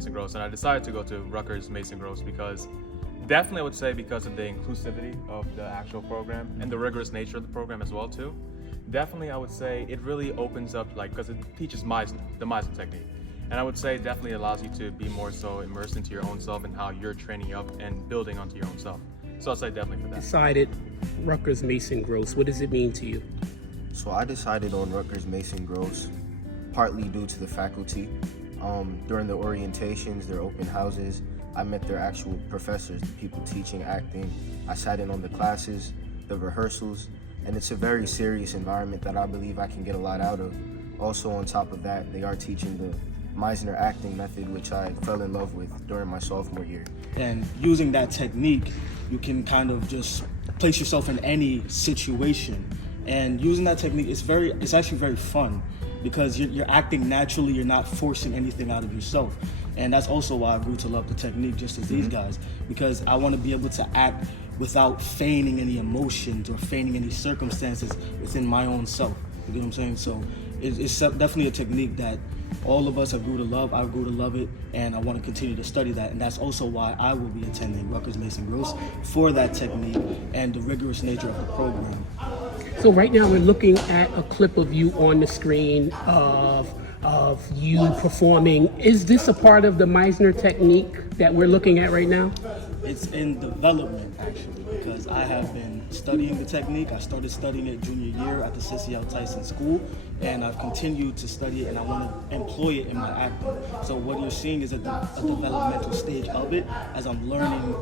Mason Gross, and I decided to go to Rutgers Mason Gross because definitely I would say because of the inclusivity of the actual program and the rigorous nature of the program as well too. Definitely I would say it really opens up, like, because it teaches Meisner, the Meisner technique. And I would say it definitely allows you to be more so immersed into your own self and how you're training up and building onto your own self. So I'll say definitely for that. Decided Rutgers Mason Gross. What does it mean to you? So I decided on Rutgers Mason Gross partly due to the faculty. During the orientations, their open houses, I met their actual professors, the people teaching acting. I sat in on the classes, the rehearsals, and it's a very serious environment that I believe I can get a lot out of. Also on top of that, they are teaching the Meisner acting method, which I fell in love with during my sophomore year. And using that technique, you can kind of just place yourself in any situation. And using that technique, it's actually very fun because you're acting naturally, you're not forcing anything out of yourself. And that's also why I grew to love the technique just as these guys, because I want to be able to act without feigning any emotions or feigning any circumstances within my own self. You get what I'm saying? So it's definitely a technique that all of us have grew to love. I grew to love it, and I want to continue to study that. And that's also why I will be attending Rutgers Mason Gross for that technique and the rigorous nature of the program. So right now we're looking at a clip of you on the screen of you performing. Is this a part of the Meisner technique that we're looking at right now? It's in development, actually, because I have been studying the technique. I started studying it junior year at the Cissy L. Tyson School, and I've continued to study it, and I want to employ it in my acting. So what you're seeing is a developmental stage of it as I'm learning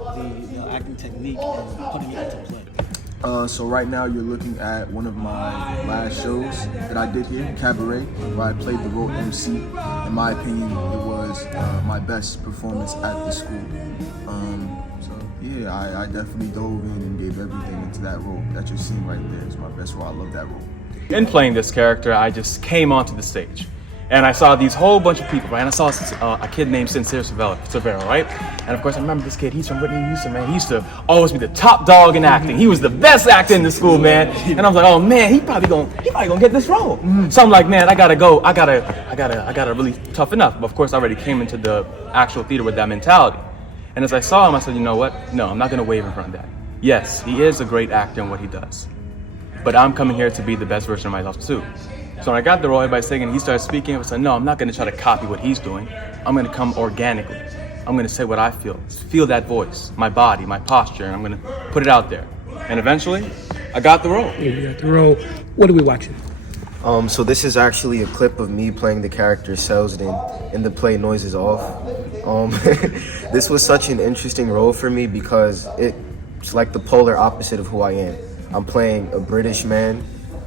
the acting technique and putting it into play. So right now you're looking at one of my last shows that I did here, Cabaret, where I played the role MC. In my opinion, it was my best performance at the school. I definitely dove in and gave everything into that role that you're seeing right there. It's my best role. I love that role. In playing this character, I just came onto the stage. And I saw these whole bunch of people, right? And I saw a kid named Sincere Severo, right? And of course, I remember this kid. He's from Whitney, Houston, man. He used to always be the top dog in acting. He was the best actor in the school, man. And I was like, oh man, he probably gonna get this role. So I'm like, man, I gotta really toughen up. But of course, I already came into the actual theater with that mentality. And as I saw him, I said, you know what? No, I'm not gonna waver in front of that. Yes, he is a great actor in what he does, but I'm coming here to be the best version of myself too. So when I got the role, everybody singing, he started speaking, I said, no, I'm not gonna try to copy what he's doing. I'm gonna come organically. I'm gonna say what I feel that voice, my body, my posture, and I'm gonna put it out there. And eventually, I got the role. You got the role. What are we watching? So this is actually a clip of me playing the character Selsden in the play Noises Off. This was such an interesting role for me because it's like the polar opposite of who I am. I'm playing a British man,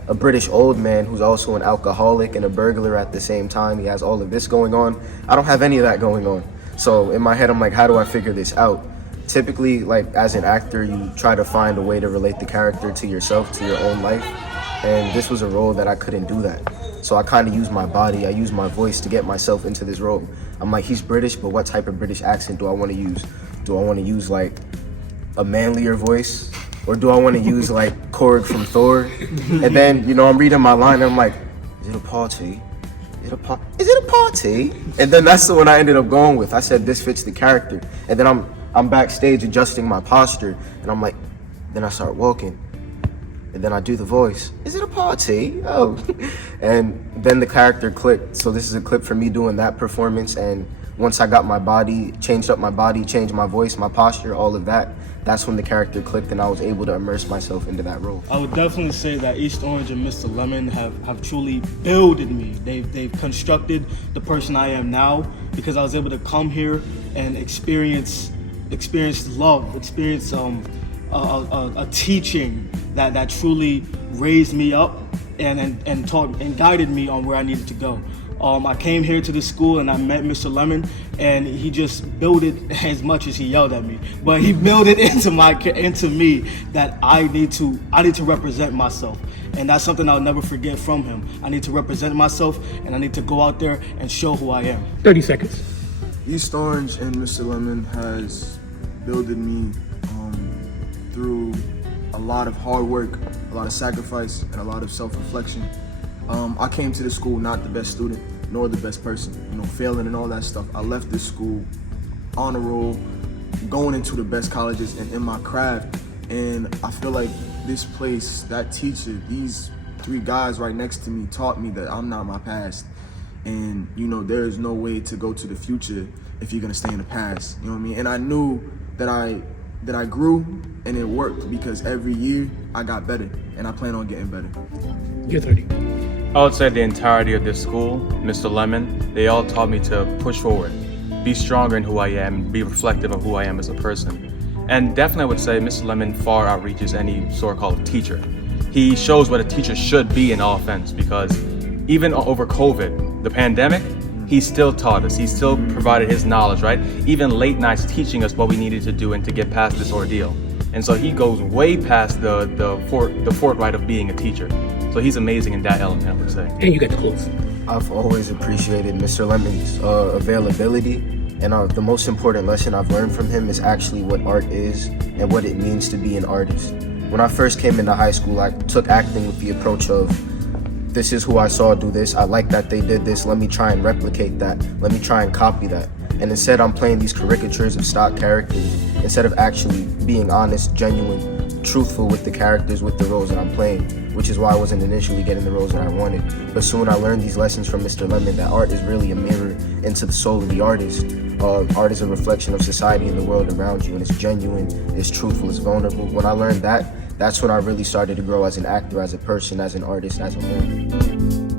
a British old man who's also an alcoholic and a burglar at the same time. He has all of this going on. I don't have any of that going on. So in my head, I'm like, how do I figure this out? Typically, like as an actor, you try to find a way to relate the character to yourself, to your own life. And this was a role that I couldn't do that. So I kind of used my body, I used my voice to get myself into this role. I'm like, he's British, but what type of British accent do I want to use? Do I want to use like a manlier voice? Or do I want to use like Korg from Thor? And then, I'm reading my line and I'm like, is it a party? Is it a party? And then that's the one I ended up going with. I said, this fits the character. And then I'm backstage adjusting my posture and I'm like, then I start walking. And then I do the voice. Is it a party? Oh. And then the character clicked. So this is a clip for me doing that performance. And once I got my body, changed up my body, changed my voice, my posture, all of that, that's when the character clicked and I was able to immerse myself into that role. I would definitely say that East Orange and Mr. Lemon have truly builded me. They've constructed the person I am now because I was able to come here and experience love, experience a teaching that truly raised me up and taught and guided me on where I needed to go. I came here to the school and I met Mr. Lemon, and he just built it as much as he yelled at me. But he built it into me that I need to represent myself, and that's something I'll never forget from him. I need to represent myself, and I need to go out there and show who I am. 30 seconds. East Orange and Mr. Lemon has builded me through a lot of hard work, a lot of sacrifice, and a lot of self-reflection. I came to the school not the best student. nor the best person. You know, failing and all that stuff. I left this school on a roll, going into the best colleges and in my craft. And I feel like this place, that teacher, these 3 guys right next to me taught me that I'm not my past. And, you know, there is no way to go to the future if you're gonna stay in the past. You know what I mean? And I knew that I grew, and it worked, because every year I got better, and I plan on getting better. You're 30. I would say the entirety of this school, Mr. Lemon, they all taught me to push forward, be stronger in who I am, be reflective of who I am as a person. And definitely I would say Mr. Lemon far outreaches any so-called teacher. He shows what a teacher should be in all offense, because even over COVID, the pandemic, he still taught us. He still provided his knowledge, right? Even late nights teaching us what we needed to do and to get past this ordeal. And so he goes way past the forthright of being a teacher. So he's amazing in that element, I would say. And you got the clothes. I've always appreciated Mr. Lemon's availability, and the most important lesson I've learned from him is actually what art is and what it means to be an artist. When I first came into high school, I took acting with the approach of, this is who I saw do this, I like that they did this, let me try and replicate that, let me try and copy that. And instead I'm playing these caricatures of stock characters, instead of actually being honest, genuine, truthful with the characters, with the roles that I'm playing, which is why I wasn't initially getting the roles that I wanted. But soon I learned these lessons from Mr. Lemon, that art is really a mirror into the soul of the artist. Art is a reflection of society and the world around you, and it's genuine, it's truthful, it's vulnerable. When I learned that, that's when I really started to grow as an actor, as a person, as an artist, as a whole.